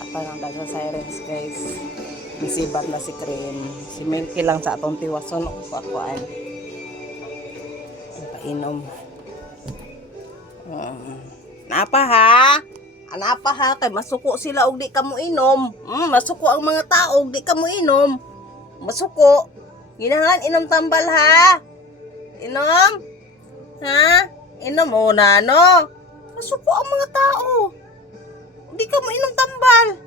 Taka lang daga sirens guys. Nisibat na si Cream. Si Milky lang sa atong tiwason o pakuan. Painom. Napa ha? Anapa ha? Kay masuko sila og di ka mo inom. Masuko ang mga tao og di ka mo inom. Masuko. Ginahan inom tambal ha? Inom? Ha? Inom muna no? Masuko ang mga tao. Di ka mo inom tambal.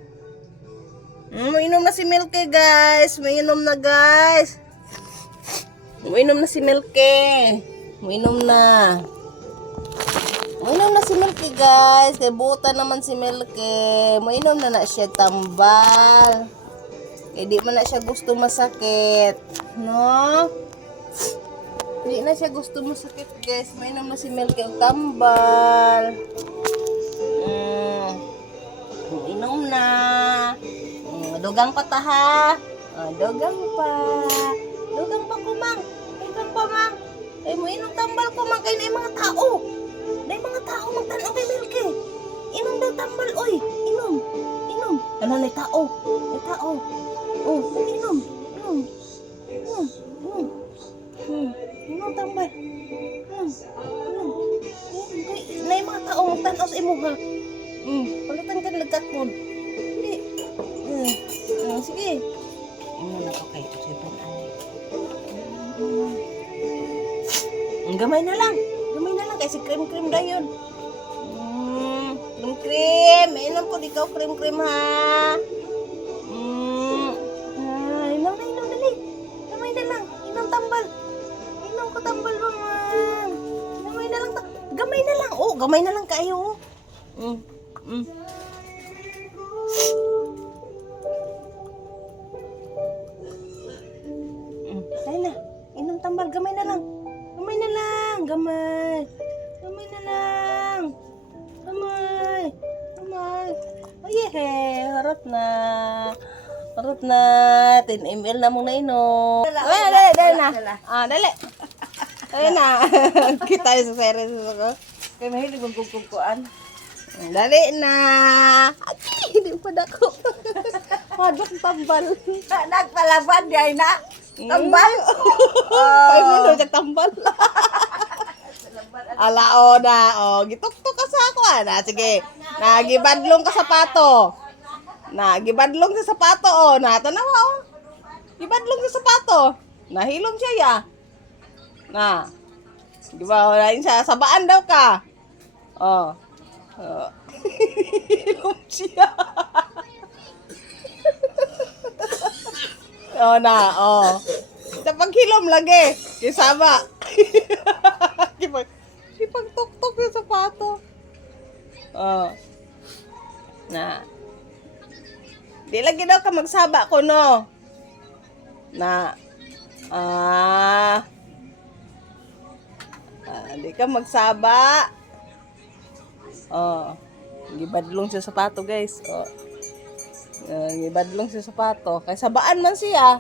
Mainom na si Milky guys. Mainom na guys. Mainom na si Milky. Mainom na. Mainom na si Milky guys. Kay buta naman si Milky. Mainom na siya tambal. Kaya di man na siya gusto masakit. No? Di na siya gusto masakit guys. Mainom na si Milky ang tambal. Mainom na. Dugang pa ta ha. Dugang pa. Dugang pa kumang. Dugang pa mang. Ay mo inom tambal kumang kay na mga tao. Na mga tao magtanaw kay Milky. Inom daw tambal oy. Inom. Inom. Ano na tao? May tao. Oh, inom. Inom. Inom. Inom. Inom tambal. Inom. Inom. Na mga tao magtanaw sa imo ha. Palitan ka lagat mo. Hindi. Sige. Imo na to kay Seven ani. Gamay na lang. Gamay na lang kay si cream dayon. Cream. Inom po ikaw cream ha. Inom dali. Gamay na lang. Inom tambal. Inom ko tambal ba man. Gamay na lang. Gamay na lang. Oh, gamay na lang kayo. Dahil na. Inom tambal. Gamay na lang. Gamay na lang. Gamay. Gamay na lang. Gamay. Gamay. Oh yeah. Harap na. Harap na. 10 ml na mong nainom. Dali na. Dali. Dali na. Kita yung sa series ko. Kaya mahilig ang kukukuan. Dali na. Aki, hindi pa dako. Padok tambal. Nagpalaban di ay na. Tambal. Ay mo daw tambal. Alao na. Gitok-tok ka sa ako ana. Sige. Nagibadlong ka sa pato. Nagibadlong sa sapato natanawa Gibadlong sa sapato. Nahilom siya ya. Di ba wala siya sabaan daw ka. Hilom siya. Sa paghilom lagi. Kisama. Ipagtok-tok yung sapato. Di lagi daw ka magsaba ko, no? Di ka magsaba. Gibadlong siya sapato, guys. Gibadlong siya sapato. Kaya sabaan man siya.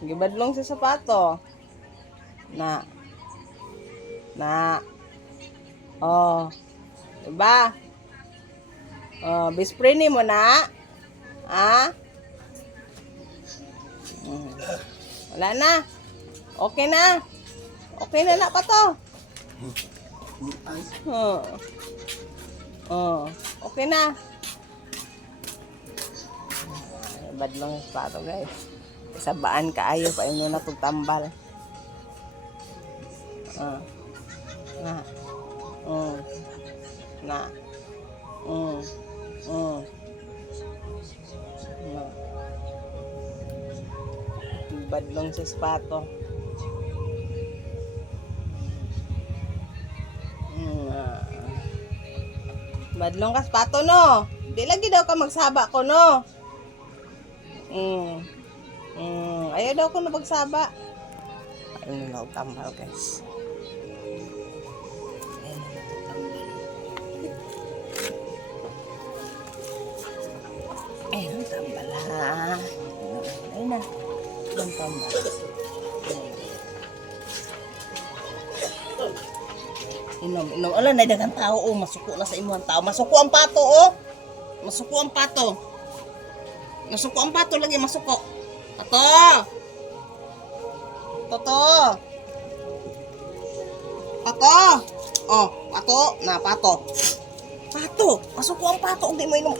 Gibadlong siya sapato. Diba? Bispray mo na. Wala na. Okay na. Okay na pa to. Okay na. Badlong yung sapato, guys. Sabaan kaayo pa inyo na tugtambal. Badlong sa sapato. Badlong ka sapato, no? Di lagi daw ka magsaba ko, no? Ayaw daw ko na magsaba. Ayun na tambal, guys. Ayun tambal ha. Ayun na. Ayun tambal. Inom. Ala, na dagang tao, oh. Masuko na sa imuhang tao. Masuko ang pato, oh. Masuko ang pato. Masuko ang pato lagi, masuko. Pato! Pato! Pato! Oh, pato. Na, pato. Pato! Masuko ang pato. Hindi mo inom.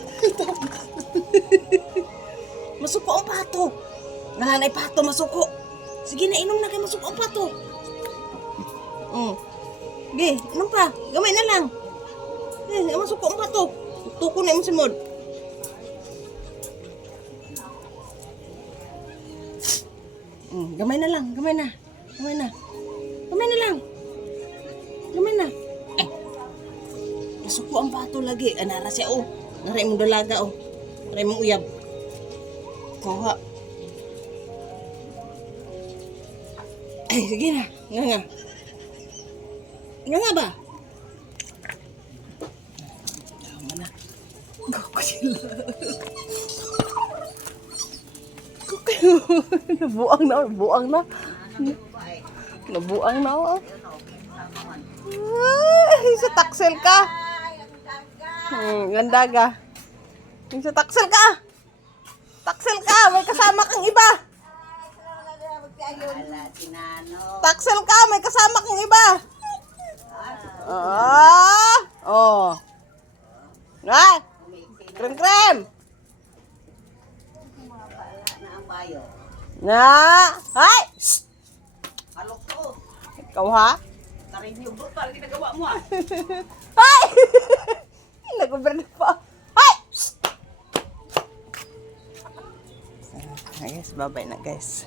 Masuko ang pato. Nanay pato, masuko. Sige na, inom na kayo, masuko ang pato. Sige, inom pa. Gamay na lang. Masuko ang pato. Tuko na yung simod. Gamay na lang, gamay na. Gamay na. Gamay na lang. Gamay na. Masuko ang pato lagi. Nara siya, oh. Naray mong dalaga, oh. Naray mong uyab. Kuha. Ay, sige na. Nga. Nga ba? Tama na. Nabuang na. Nabuang na, oh. Ay, sa taksel ka. Ganda ka. Sa taksel ka. Taksel ka. May kasama kang iba. Taksel ka. May kasama kang iba. Oh. Nga. Krem. Na. Hay. Ikaw ha? Hay. Nag-ubran pa. Hay. Guys, bye-bye na guys.